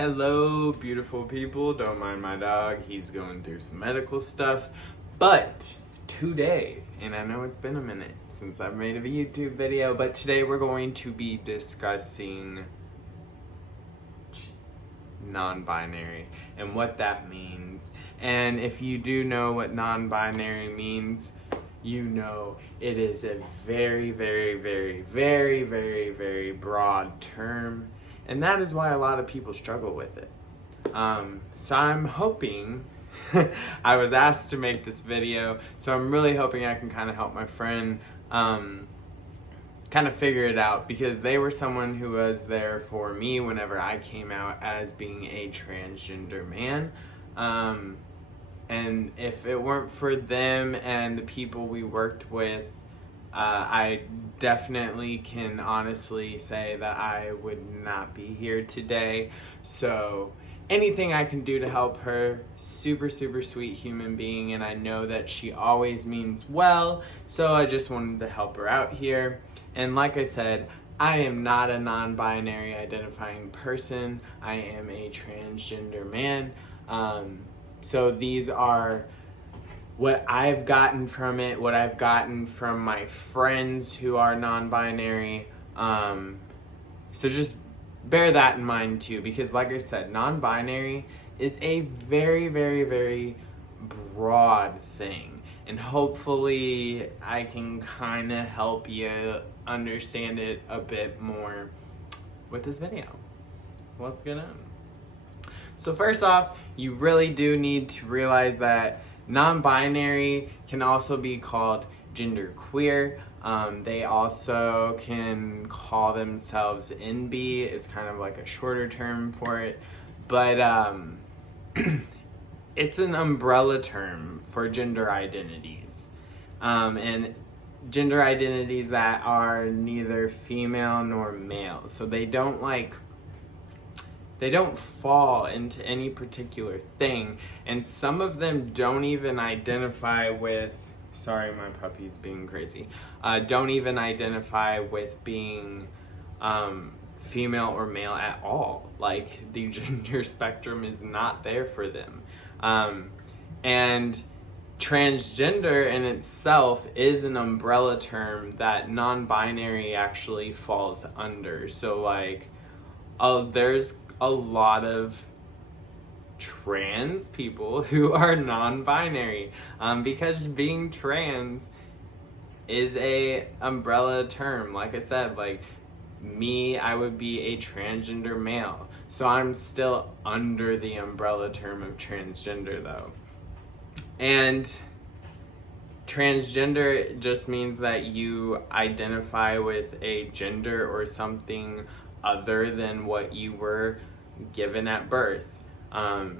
Hello, beautiful people. Don't mind my dog. He's going through some medical stuff. But today, and I know it's been a minute since I've made a YouTube video, but today we're going to be discussing non-binary and what that means. And if you do know what non-binary means, you know it is a very, very, very, very, very, very broad term. And that is why a lot of people struggle with it. So I'm hoping, I was asked to make this video, so I'm really hoping I can kind of help my friend kind of figure it out, because they were someone who was there for me whenever I came out as being a transgender man. And if it weren't for them and the people we worked with, I definitely can honestly say that I would not be here today. So anything I can do to help her, super, super sweet human being, and I know that she always means well, so I just wanted to help her out here. And like I said, I am not a non-binary identifying person. I am a transgender man. So these are what I've gotten from it, what I've gotten from my friends who are non-binary. So just bear that in mind too, because like I said, non-binary is a very, very, very broad thing. And hopefully I can kind of help you understand it a bit more with this video. Let's get on. So first off, you really do need to realize that non-binary can also be called genderqueer. They also can call themselves NB. It's kind of like a shorter term for it. But it's an umbrella term for gender identities. And gender identities that are neither female nor male. So they don't fall into any particular thing, and some of them don't even identify with, sorry, my puppy's being crazy, don't even identify with being female or male at all. Like, the gender spectrum is not there for them. And transgender in itself is an umbrella term that non-binary actually falls under. So like, there's a lot of trans people who are non-binary, because being trans is a umbrella term. Like I said, like me, I would be a transgender male, so I'm still under the umbrella term of transgender though. And transgender just means that you identify with a gender or something other than what you were given at birth. So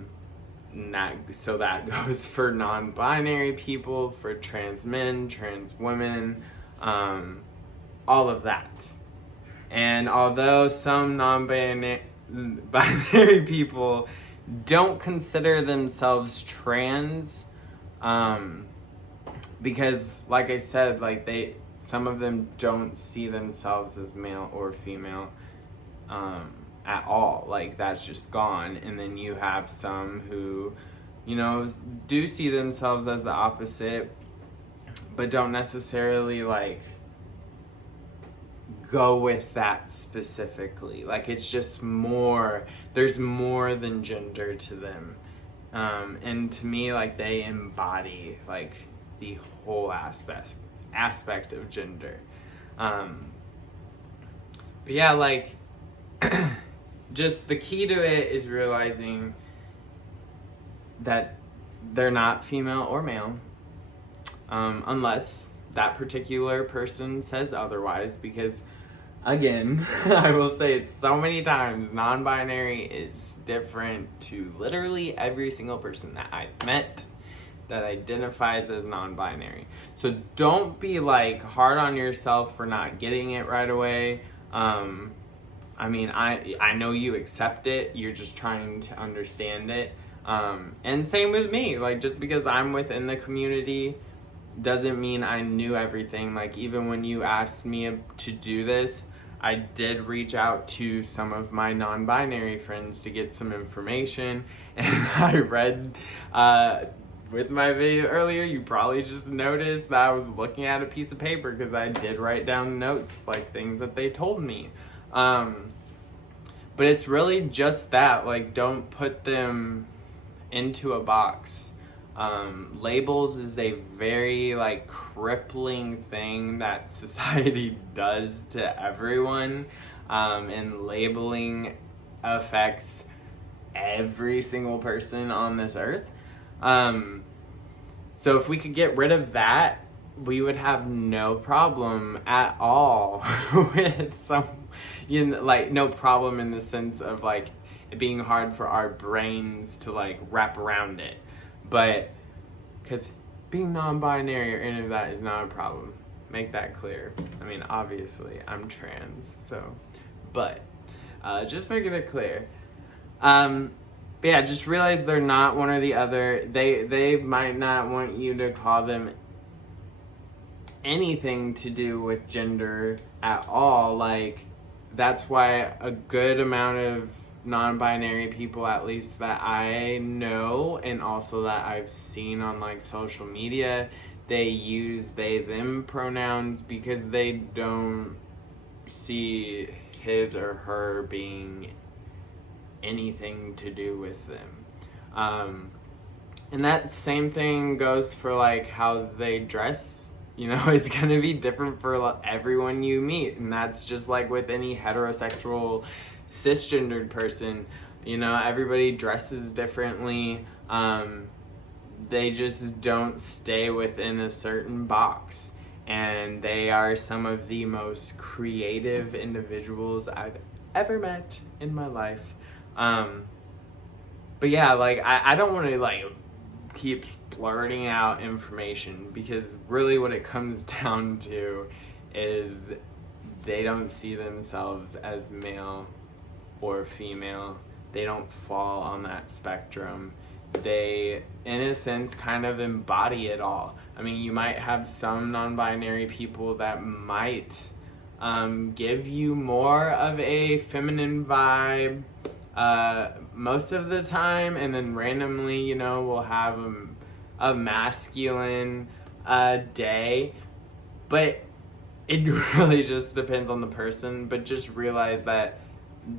that goes for non-binary people, for trans men, trans women, all of that. And although some non-binary people don't consider themselves trans, because like I said, like some of them don't see themselves as male or female at all. Like, that's just gone. And then you have some who, you know, do see themselves as the opposite, but don't necessarily like go with that specifically. Like, it's just more, there's more than gender to them. And to me, like, they embody like the whole aspect of gender. But yeah, like just the key to it is realizing that they're not female or male, unless that particular person says otherwise, because again, I will say it so many times, non-binary is different to literally every single person that I've met that identifies as non-binary. So don't be like hard on yourself for not getting it right away. I mean, I know you accept it, you're just trying to understand it. And same with me, like, just because I'm within the community doesn't mean I knew everything. Like, even when you asked me to do this, I did reach out to some of my non-binary friends to get some information, and I read with my video earlier, you probably just noticed that I was looking at a piece of paper because I did write down notes, like things that they told me. But it's really just that, like, don't put them into a box. Labels is a very, like, crippling thing that society does to everyone, and labeling affects every single person on this earth. So if we could get rid of that, we would have no problem at all with some, like, no problem in the sense of, like, it being hard for our brains to, like, wrap around it. But, because being non-binary or any of that is not a problem. Make that clear. I mean, obviously, I'm trans, so, but, just making it clear. But yeah, just realize they're not one or the other. They might not want you to call them anything to do with gender at all. Like, that's why a good amount of non-binary people, at least that I know and also that I've seen on, like, social media, they use they them pronouns because they don't see his or her being anything to do with them. And that same thing goes for, like, how they dress. You know, it's gonna be different for everyone you meet, and that's just like with any heterosexual cisgendered person. You know, everybody dresses differently. They just don't stay within a certain box, and they are some of the most creative individuals I've ever met in my life. But yeah, like, I don't want to, like, keep blurting out information, because really what it comes down to is they don't see themselves as male or female. They don't fall on that spectrum. They, in a sense, kind of embody it all. I mean, you might have some non-binary people that might give you more of a feminine vibe most of the time, and then randomly, you know, we'll have a masculine day. But it really just depends on the person. But just realize that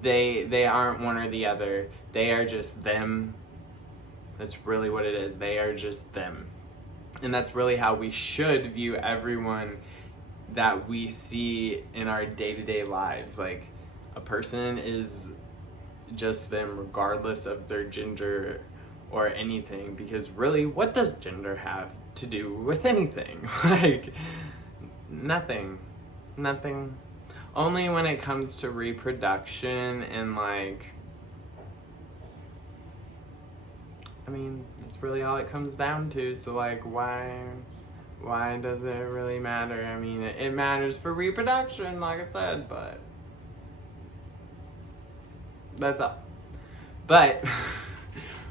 they aren't one or the other. They are just them. That's really what it is. They are just them. And that's really how we should view everyone that we see in our day-to-day lives. Like, a person is just them regardless of their gender or anything, because really, what does gender have to do with anything? Like, nothing. Only when it comes to reproduction and, like, I mean, that's really all it comes down to. So, like, why does it really matter? I mean, it matters for reproduction, like I said, but that's all. But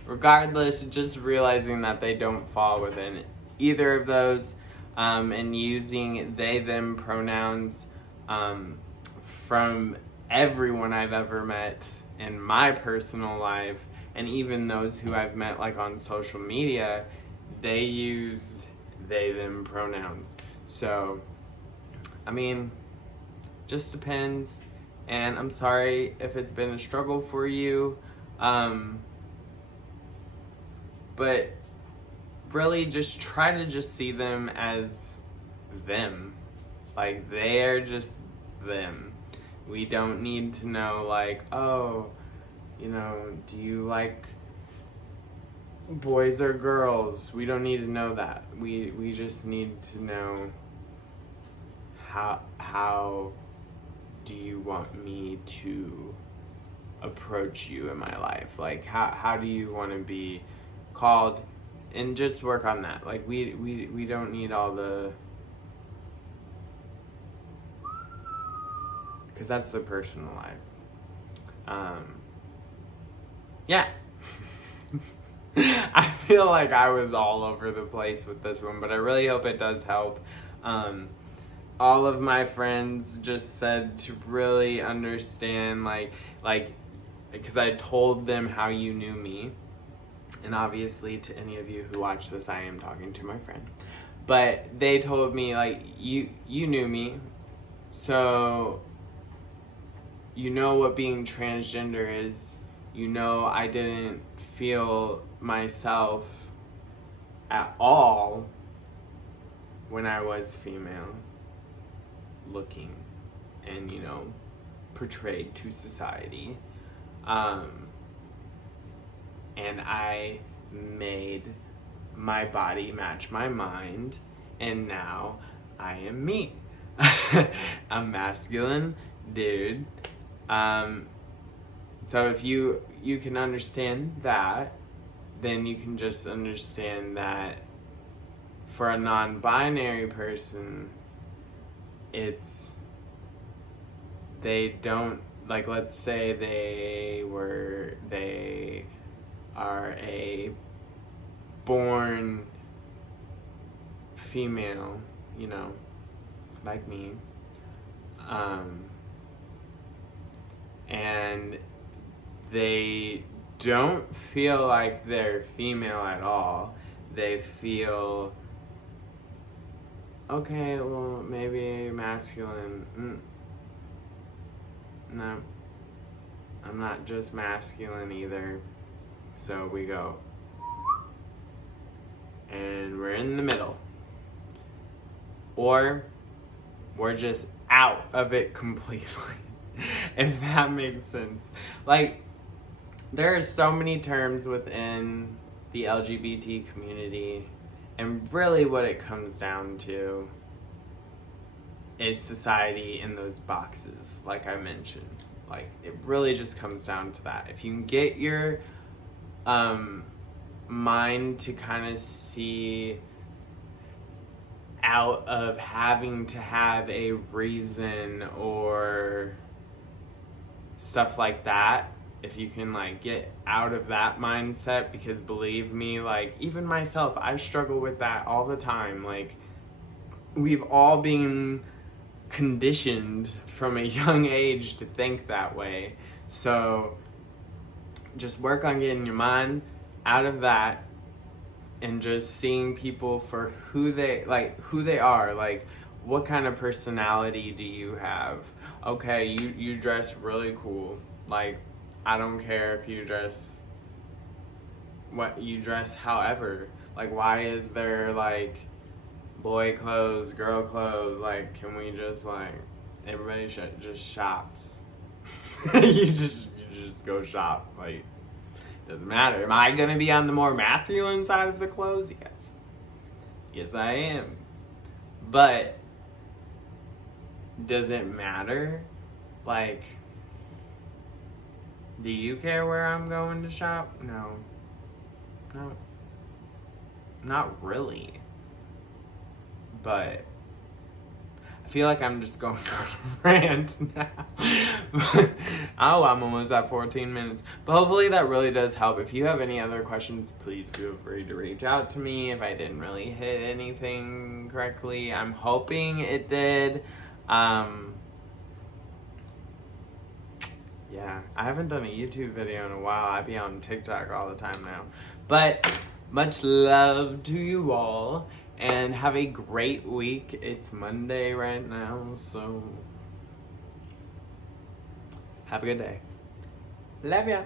regardless, just realizing that they don't fall within either of those, and using they them pronouns from everyone I've ever met in my personal life, and even those who I've met, like, on social media, they use they them pronouns. So, I mean, just depends. And I'm sorry if it's been a struggle for you. But really just try to just see them as them. Like, they're just them. We don't need to know, like, oh, you know, do you like boys or girls? We don't need to know that. We just need to know how do you want me to approach you in my life? Like, how do you want to be called? And just work on that. Like, we don't need all the, because that's the personal life. Yeah. I feel like I was all over the place with this one, but I really hope it does help. all of my friends just said to really understand, because I told them how you knew me. And obviously, to any of you who watch this, I am talking to my friend. But they told me, like, you knew me, so you know what being transgender is. You know I didn't feel myself at all when I was female looking and, portrayed to society. And I made my body match my mind, and now I am me. A masculine dude. So if you can understand that, then you can just understand that for a non-binary person, they don't, like, let's say they are a born female, like me, and they don't feel like they're female at all. They feel, okay, well, maybe masculine. No, I'm not just masculine either. So we go, and we're in the middle. Or we're just out of it completely, if that makes sense. Like, there are so many terms within the LGBT community, and really what it comes down to is society in those boxes, like I mentioned. Like, it really just comes down to that. If you can get your mind to kind of see out of having to have a reason or stuff like that, if you can get out of that mindset, because believe me, even myself, I struggle with that all the time. We've all been conditioned from a young age to think that way. So just work on getting your mind out of that and just seeing people for who they are. What kind of personality do you have? Okay, you dress really cool. I don't care if you dress however. Why is there boy clothes, girl clothes? Can we just everybody just shops? you just go shop. Doesn't matter. Am I gonna be on the more masculine side of the clothes? Yes I am. But does it matter? Do you care where I'm going to shop? No, not really. But I feel like I'm just going on a rant now. Oh, I'm almost at 14 minutes. But hopefully that really does help. If you have any other questions, please feel free to reach out to me if I didn't really hit anything correctly. I'm hoping it did. Yeah, I haven't done a YouTube video in a while. I be on TikTok all the time now. But much love to you all. And have a great week. It's Monday right now, so have a good day. Love ya.